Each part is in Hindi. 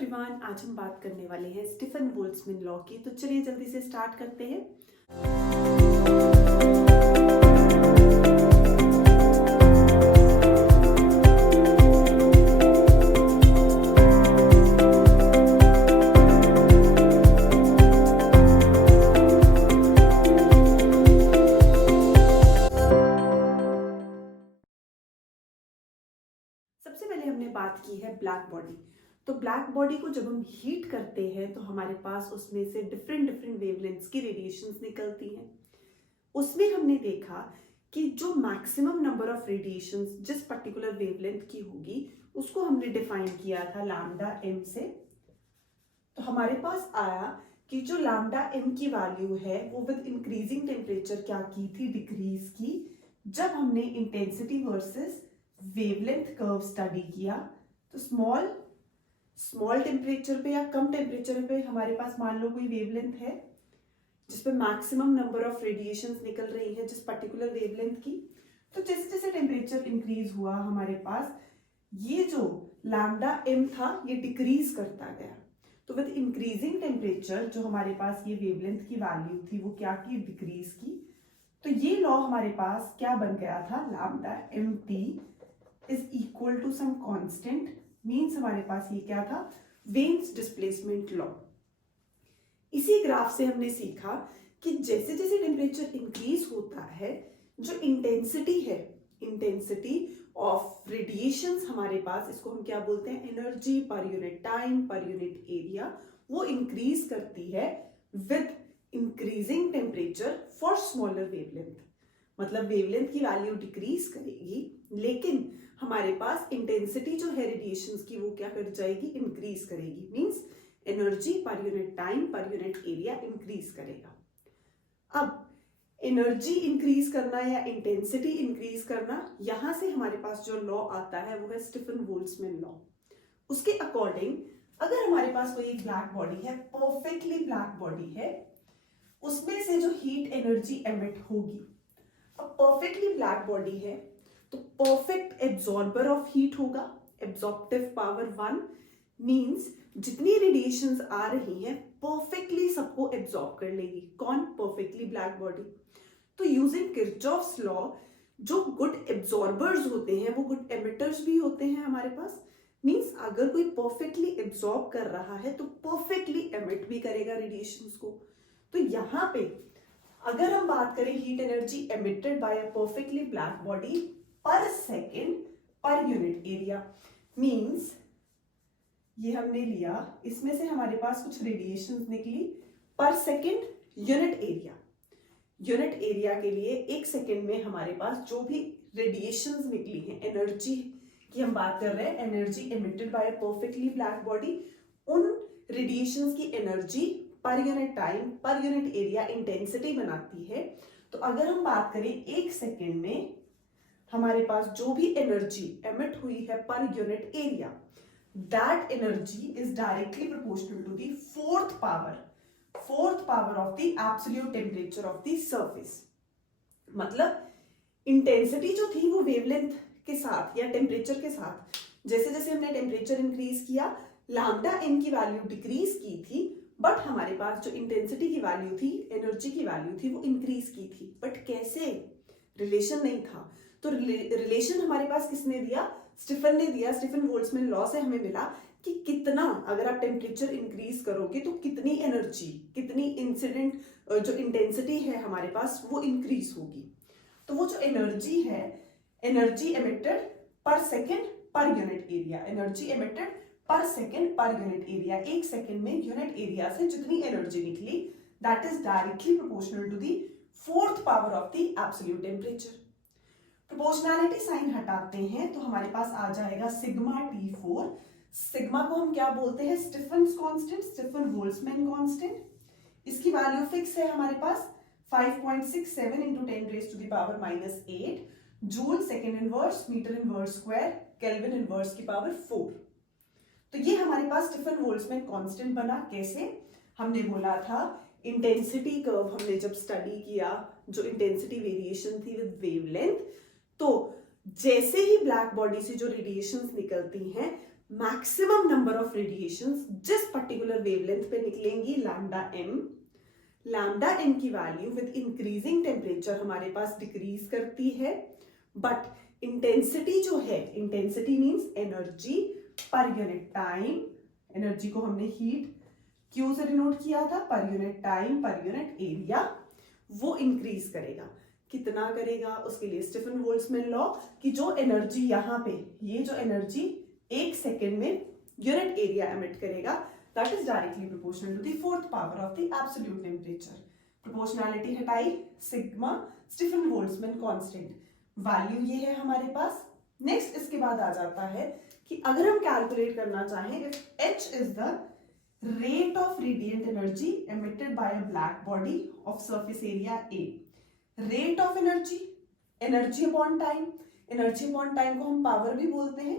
एवरीवन, आज हम बात करने वाले हैं स्टीफन बोल्ट्जमैन लॉ की। तो चलिए जल्दी से स्टार्ट करते हैं। सबसे पहले हमने बात की है ब्लैक बॉडी। तो ब्लैक बॉडी को जब हम हीट करते हैं तो हमारे पास उसमें से डिफरेंट वेवलेंथ्स की रेडिएशंस निकलती हैं। उसमें हमने देखा कि जो मैक्सिमम नंबर ऑफ रेडिएशंस जिस पर्टिकुलर वेवलेंथ की होगी उसको हमने डिफाइन किया था लैम्डा एम से। तो हमारे पास आया कि जो लैम्डा एम की वैल्यू है वो विद इंक्रीजिंग टेम्परेचर क्या की थी, डिक्रीज की। जब हमने intensity versus wavelength curve study किया तो स्मॉल टेम्परेचर पे या कम टेम्परेचर पे हमारे पास मान लो कोई वेवलेंथ है जिसपे मैक्सिमम नंबर ऑफ रेडिएशंस निकल रही है जिस पर्टिकुलर वेवलेंथ की। तो जैसे जैसे टेम्परेचर इंक्रीज हुआ हमारे पास ये जो लैम्डा एम था ये डिक्रीज करता गया। तो विद इंक्रीजिंग टेम्परेचर जो हमारे पास ये वेवलेंथ की वैल्यू थी वो क्या की, डिक्रीज की। तो ये लॉ हमारे पास क्या बन गया था, lambda m T is equal to some constant. Means हमारे पास ये क्या था, वेन्स डिस्प्लेसमेंट लॉ। इसी ग्राफ से हमने सीखा कि जैसे जैसे टेम्परेचर इंक्रीज होता है जो इंटेंसिटी है, इंटेंसिटी ऑफ रेडिएशंस हमारे पास, इसको हम क्या बोलते हैं, energy per unit time per unit area, वो इंक्रीज करती है with increasing temperature for smaller wavelength. मतलब वेवलेंथ की वैल्यू डिक्रीज करेगी लेकिन हमारे पास इंटेंसिटी जो है रेडिएशंस की वो क्या कर जाएगी, इंक्रीज करेगी। Means energy per unit time per unit area increase करेगा। अब एनर्जी इंक्रीज करना या इंटेंसिटी इंक्रीज करना, यहां से हमारे पास जो लॉ आता है वो है स्टीफन बोल्ट्जमैन लॉ। उसके अकॉर्डिंग अगर हमारे पास कोई एक ब्लैक बॉडी है, परफेक्टली ब्लैक बॉडी है, उसमें से जो हीट एनर्जी एमिट होगी, अब परफेक्टली ब्लैक बॉडी है तो परफेक्ट एब्जॉर्बर ऑफ हीट होगा, एब्जॉर्प्टिव पावर 1। मींस जितनी रेडिएशंस आ रही हैं परफेक्टली सबको एब्जॉर्ब कर लेगी। कौन, परफेक्टली ब्लैक बॉडी। तो यूजिंग किरचॉफ्स लॉ जो गुड एब्जॉर्बर्स होते हैं वो गुड एमिटर्स भी होते हैं हमारे पास। मींस अगर कोई परफेक्टली एब्जॉर्ब कर रहा है तो परफेक्टली एमिट भी करेगा रेडिएशंस को। तो यहां पे अगर हम बात करें heat energy emitted by a perfectly black body per second per unit area, means ये हमने लिया, इसमें से हमारे पास कुछ रेडिएशंस निकली पर second unit area. Unit area के लिए एक सेकेंड में हमारे पास जो भी रेडिएशंस निकली हैं, एनर्जी की हम बात कर रहे हैं, energy emitted by a perfectly black body, उन रेडिएशंस की energy per unit time per unit area intensity बनाती है। तो अगर हम बात करें एक सेकेंड में हमारे पास जो भी एनर्जी एमिट हुई है per unit area, that energy is directly proportional to the fourth power of the absolute temperature of the surface. मतलब इंटेंसिटी जो थी वो वेवलेंथ के साथ या टेम्परेचर के साथ, जैसे जैसे हमने टेम्परेचर इंक्रीज किया लैम्डा एम की वैल्यू डिक्रीज की थी, बट हमारे पास जो इंटेंसिटी की वैल्यू थी, एनर्जी की वैल्यू थी, वो इंक्रीज की थी। बट कैसे, रिलेशन नहीं था। तो रिलेशन हमारे पास किसने दिया, स्टीफन ने दिया। स्टीफन बोल्ट्जमैन लॉ से हमें मिला कि कितना अगर आप टेम्परेचर इंक्रीज करोगे तो कितनी एनर्जी, कितनी इंसिडेंट जो इंटेंसिटी है हमारे पास वो इंक्रीज होगी। तो वो जो एनर्जी है, energy emitted per second per unit area, energy emitted per second per unit area, एक सेकेंड में यूनिट एरिया से जितनी एनर्जी निकली that is directly proportional to the fourth power of the absolute temperature. Proportionality sign हटाते हैं तो हमारे पास आ जाएगा सिग्मा T4। सिग्मा को हम क्या बोलते हैं, Stefan's constant, Stefan Boltzmann constant. इसकी वैल्यू फिक्स है हमारे पास 5.67 into 10 raised to the power -8 joule second inverse metre inverse square kelvin inverse की पावर 4। तो ये हमारे पास स्टीफन बोल्ट्जमैन कांस्टेंट बना। कैसे, हमने बोला था इंटेंसिटी कर्व हमने जब स्टडी किया, जो इंटेंसिटी वेरिएशन थी विद वेवलेंथ, तो जैसे ही ब्लैक बॉडी से जो रेडिएशंस निकलती हैं मैक्सिमम नंबर ऑफ रेडिएशंस जिस पर्टिकुलर वेवलेंथ पे निकलेंगी लैम्डा एम की वैल्यू विद इंक्रीजिंग टेम्परेचर हमारे पास डिक्रीज करती है, बट इंटेंसिटी जो है, intensity means energy per unit time, energy को हमने हीट क्यू से डिनोट किया था, पर unit time per unit area, वो इंक्रीज करेगा। कितना करेगा? उसके लिए स्टीफन बोल्ट्जमैन लॉ कि जो एनर्जी यहाँ पे, ये जो एनर्जी 1 सेकेंड में यूनिट एरिया एमिट करेगा, that is directly proportional to the fourth power of the absolute temperature. Proportionality हटाई, sigma Stefan Boltzmann constant, value ये है हमारे पास। नेक्स्ट इसके बाद आ जाता है कि अगर हम कैलकुलेट करना चाहें, if H is the rate of radiant energy emitted by a black body of surface area A, rate of energy, energy upon time, energy upon time को हम पावर भी बोलते हैं,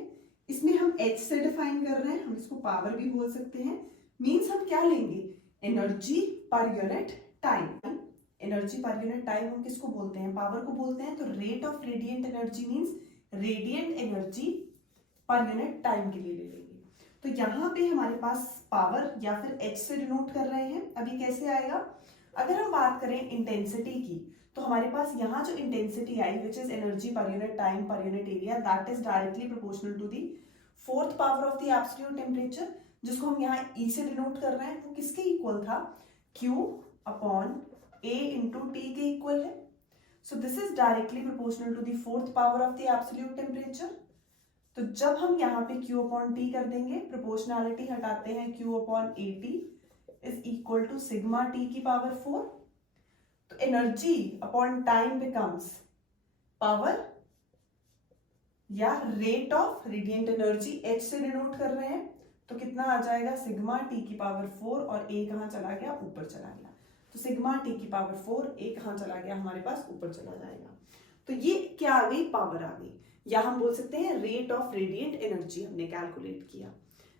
इसमें हम H से डिफाइन कर रहे हैं, हम इसको पावर भी बोल सकते हैं। मींस हम क्या लेंगे? Energy per unit time. Energy per unit time हम किसको बोलते हैं? पावर को बोलते हैं। तो rate of radiant energy means radiant energy per unit time के लिए ले लेंगे। तो यहाँ पे हमारे पास पावर या फिर H से डिनोट कर रहे हैं। अभी कैसे आएगा? अगर हम बात करें इंटेंसिटी की, तो हमारे पास यहाँ जो intensity I which is energy per unit time per unit area, that is directly proportional to the fourth power of the absolute temperature, जिसको हम यहाँ E से डिनोट कर रहे हैं। वो किसके इक्वल था? Q upon A into T के इक्वल है। So this is directly proportional to the fourth power of the absolute temperature. तो जब हम यहाँ पे Q अपॉन T कर देंगे, प्रोपोर्शनैलिटी हटाते हैं, Q upon AT is equal to sigma T की पावर 4। तो energy upon time becomes power या rate of radiant energy, H से डिनोट कर रहे हैं, तो कितना आ जाएगा? सिग्मा T की पावर 4 और A कहाँ चला गया? ऊपर चला गया। तो सिग्मा T की पावर 4, A कहाँ चला गया? हमारे पास ऊपर चला जाएगा। तो ये क्या आ गई? पावर आ गई, या हम बोल सकते हैं रेट ऑफ रेडिएंट एनर्जी हमने कैलकुलेट किया।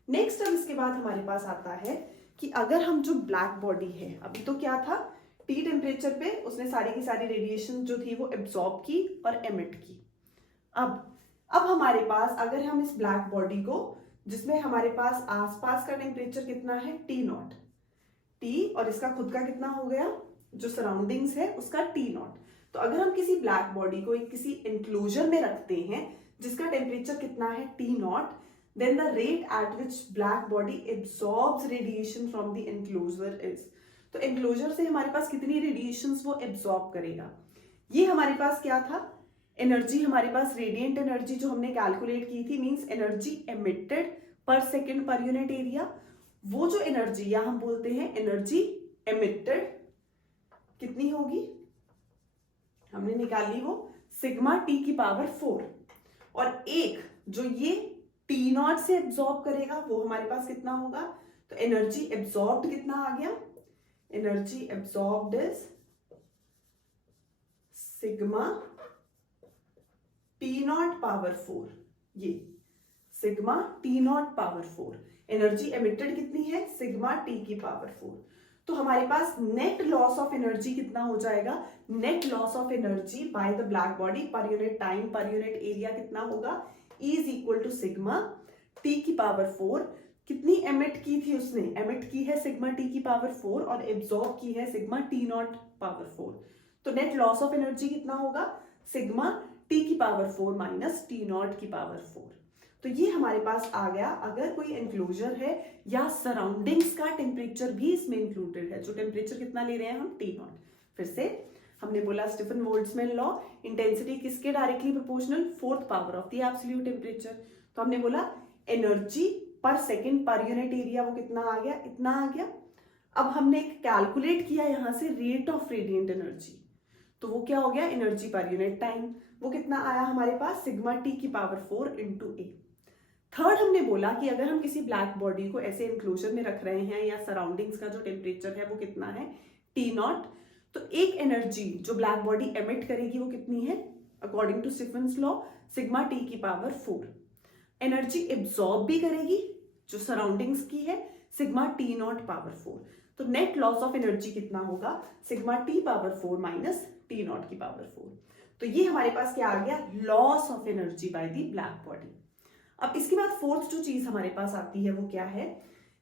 नेक्स्ट अब इसके बाद हमारे पास आता है कि अगर हम जो ब्लैक बॉडी है, अभी तो क्या था, T टेम्परेचर पे उसने सारी की सारी रेडिएशन जो थी वो एब्जॉर्ब की और एमिट की। अब हमारे पास अगर हम इस ब्लैक बॉडी को, जिसमें हमारे पास आसपास का टेम्परेचर कितना है? T0, T, और इसका खुद का कितना हो गया, जो सराउंडिंग्स है उसका T0। तो अगर हम किसी ब्लैक बॉडी को एक किसी एंक्लोजर में रखते हैं जिसका टेम्परेचर कितना है? T0, then the rate at which black body absorbs radiation from the enclosure is, तो एंक्लोजर से हमारे पास कितनी रेडिएशंस वो एब्सॉर्ब करेगा। ये हमारे पास क्या था? एनर्जी हमारे पास रेडिएंट एनर्जी जो हमने कैलकुलेट की थी, means energy emitted per second per unit area. वो जो एनर्जी, या हम बोलते हैं एनर्जी एमिटेड, कितनी होगी? हमने निकाली वो सिग्मा T की पावर 4, और एक जो ये T0 से एब्सॉर्ब करेगा वो हमारे पास कितना होगा? तो एनर्जी एब्सॉर्ब्ड कितना आ गया? Energy absorbed is sigma T0 power 4, ये sigma T0 power 4। Energy emitted कितनी है? सिग्मा T की पावर 4। तो हमारे पास नेट लॉस ऑफ एनर्जी कितना हो जाएगा? Net loss of energy by the black body per unit time per unit area कितना होगा? E is equal to sigma T की पावर 4। कितनी एमिट की थी उसने? एमिट की है सिग्मा T की पावर 4 और एब्सॉर्ब की है सिग्मा T0 पावर 4। तो नेट लॉस ऑफ एनर्जी कितना होगा? सिग्मा T की पावर 4 माइनस T0 की पावर 4। तो ये हमारे पास आ गया। अगर कोई एनक्लोजर है या सराउंडिंग्स का टेम्परेचर भी इसमें इंक्लूडेड है, जो टेम्परेचर कितना ले रहे हैं हम? T0। फिर से हमने बोला स्टीफन बोल्ट्जमैन लॉ, इंटेंसिटी किसके directly proportional? Fourth power of the absolute temperature. तो हमने बोला एनर्जी पर सेकेंड पर यूनिट एरिया वो कितना आ गया? इतना आ गया। अब हमने कैलकुलेट किया यहां से रेट ऑफ रेडिएंट एनर्जी, तो वो क्या हो गया? एनर्जी पर यूनिट टाइम, वो कितना आया हमारे पास? सिग्मा T की पावर 4 इंटू A। थर्ड हमने बोला कि अगर हम किसी ब्लैक बॉडी को ऐसे एंक्लोजर में रख रहे हैं या सराउंडिंग्स का जो टेम्परेचर है वो कितना है? T0। तो एक एनर्जी जो ब्लैक बॉडी एमिट करेगी वो कितनी है? According to Stefan's law, sigma T की पावर 4। एनर्जी एब्सॉर्ब भी करेगी जो सराउंडिंग्स की है, सिग्मा T0 पावर 4। तो नेट लॉस ऑफ एनर्जी कितना होगा? Sigma T power 4 minus T0 की पावर 4। तो ये हमारे पास क्या आ गया? Loss of energy by the black body. अब इसके बाद फोर्थ जो चीज हमारे पास आती है वो क्या है,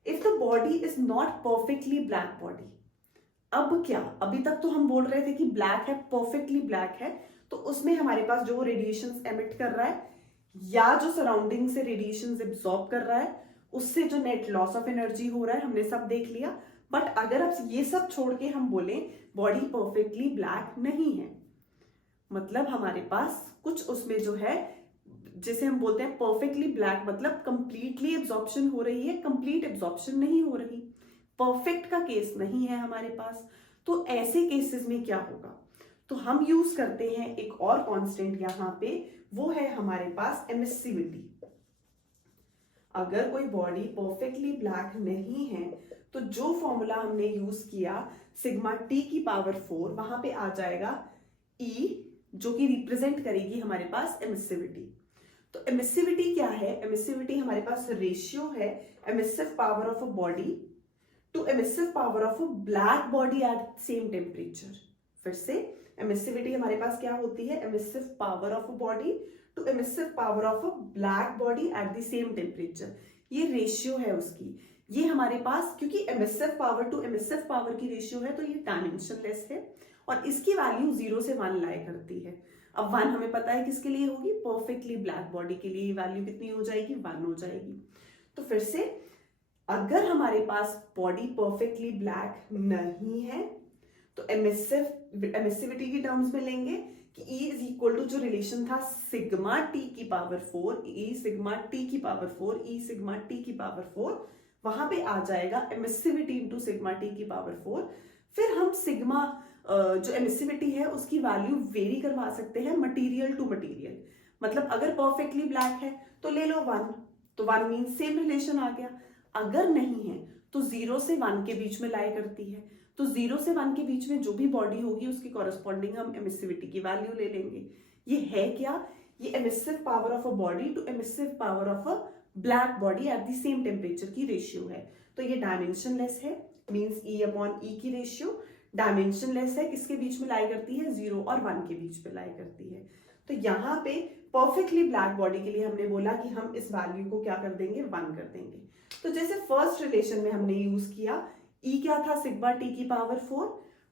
if the body is not perfectly black body. अब क्या, अभी तक तो हम बोल रहे थे कि ब्लैक है, परफेक्टली ब्लैक है, तो उसमें हमारे पास जो रेडिएशन एमिट कर रहा है या जो सराउंडिंग से रेडिएशन एब्सॉर्ब कर रहा है, उससे जो नेट लॉस ऑफ एनर्जी हो रहा है, हमने सब देख लिया। बट अगर अब ये सब छोड़ के हम बोले बॉडी परफेक्टली ब्लैक नहीं है, मतलब हमारे पास कुछ उसमें जो है, जिसे हम बोलते हैं परफेक्टली ब्लैक, मतलब कंप्लीटली एब्जॉर्प्शन हो रही है, कंप्लीट एब्जॉर्प्शन नहीं हो रही, परफेक्ट का केस नहीं है हमारे पास। तो ऐसे केसेस में क्या होगा, तो हम यूज करते हैं एक और कांस्टेंट यहां पे, वो है हमारे पास एमिसिविटी। अगर कोई बॉडी परफेक्टली ब्लैक नहीं है तो जो फॉर्मूला हमने यूज किया सिग्मा टी की पावर 4, वहां पे आ जाएगा E, जो कि रिप्रेजेंट करेगी हमारे पास एमिसिविटी। तो एमिसिविटी क्या है, एमिसिविटी हमारे पास रेशियो है emissive power of a body to emissive power of a black body at same temperature. फिर से एमिसिविटी हमारे पास क्या होती है, emissive power of a body to emissive power of a black body at the same temperature. ये रेशियो है उसकी, ये हमारे पास, क्योंकि emissive power to emissive power की रेशियो है तो ये डायमेंशनलेस है और इसकी वैल्यू 0 से 1 लाया करती है। अब 1 हमें पता है किसके लिए होगी, परफेक्टली ब्लैक बॉडी के लिए वैल्यू कितनी हो जाएगी, 1 हो जाएगी। तो फिर से अगर हमारे पास बॉडी परफेक्टली ब्लैक नहीं है तो एमिसिविटी की टर्म्स में लेंगे कि E इज इक्वल टू जो रिलेशन था सिग्मा टी की पावर 4, E सिग्मा टी की पावर 4, E सिग्मा टी की पावर 4, वहां पे आ जाएगा एमिसिविटी इंटू सिग्मा टी की पावर 4। फिर हम सिग्मा जो एमिसिविटी है उसकी वैल्यू वेरी करवा सकते हैं मटेरियल टू मटेरियल, मतलब अगर परफेक्टली ब्लैक है तो ले लो 1, तो 1 मीन सेम रिलेशन आ गया। अगर नहीं है तो 0 से 1 के बीच में लाई करती है, तो 0 से 1 के बीच में जो भी बॉडी होगी उसकी कॉरेस्पॉन्डिंग हम एमिसिविटी की वैल्यू ले लेंगे। ये है क्या, ये emissive power of a body to emissive power of a black body at the same temperature की रेशियो है। तो ये डायमेंशनलेस है, मींस E अपॉन E की रेशियो डायमेंशनलेस है, किसके बीच में लाई करती है, 0 और 1 के बीच में लाई करती है। तो यहाँ पे परफेक्टली ब्लैक बॉडी के लिए हमने बोला कि हम इस वैल्यू को क्या कर देंगे, 1 कर देंगे। तो जैसे फर्स्ट रिलेशन में हमने यूज किया, E क्या था, सिग्मा टी की पावर 4,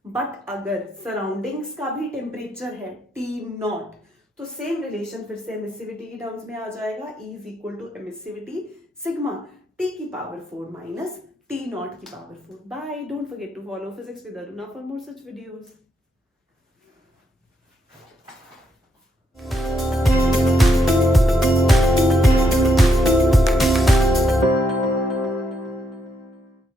बट अगर सराउंडिंग्स का भी टेम्परेचर है T0, तो सेम रिलेशन फिर से एमिसिविटी की टर्म्स में आ जाएगा, E is equal to emissivity sigma T की पावर 4 माइनस T0 की power 4। Bye, don't forget to follow physics with Aruna for more such videos.